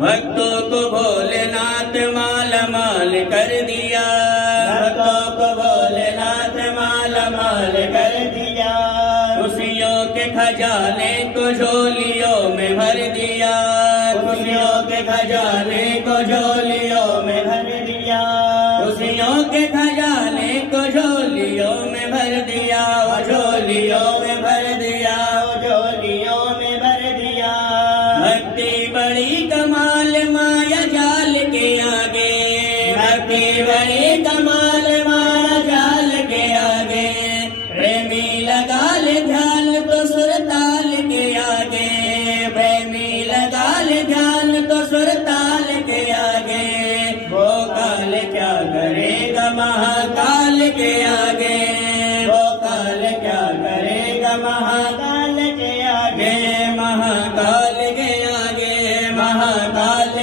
भक्तों को भोलेनाथ माला माल कर दिया, भक्तों को भोलेनाथ माला माल कर दिया। खुशियों के खजाने को झोलियों में भर दिया, खुशियों के खजाने को झोलियों में भर दिया, खुशियों के खजाने को झोलियों में भर दिया, वो झोलियों में भर दिया, वो झोलियों में भर दिया। भक्ति बड़ी कमाल माया जाल के आगे, भक्ति बड़ी कमाल माया जाल के आगे। प्रेमी लगा ले ध्यान तो सुर ताल के आगे, प्रेमी लगा ले ध्यान तो सुर ताल के आगे। वो काल क्या करेगा महाकाल के आगे, वो काल क्या करेगा महाकाल के आगे, महाकाल के आगे, महाकाल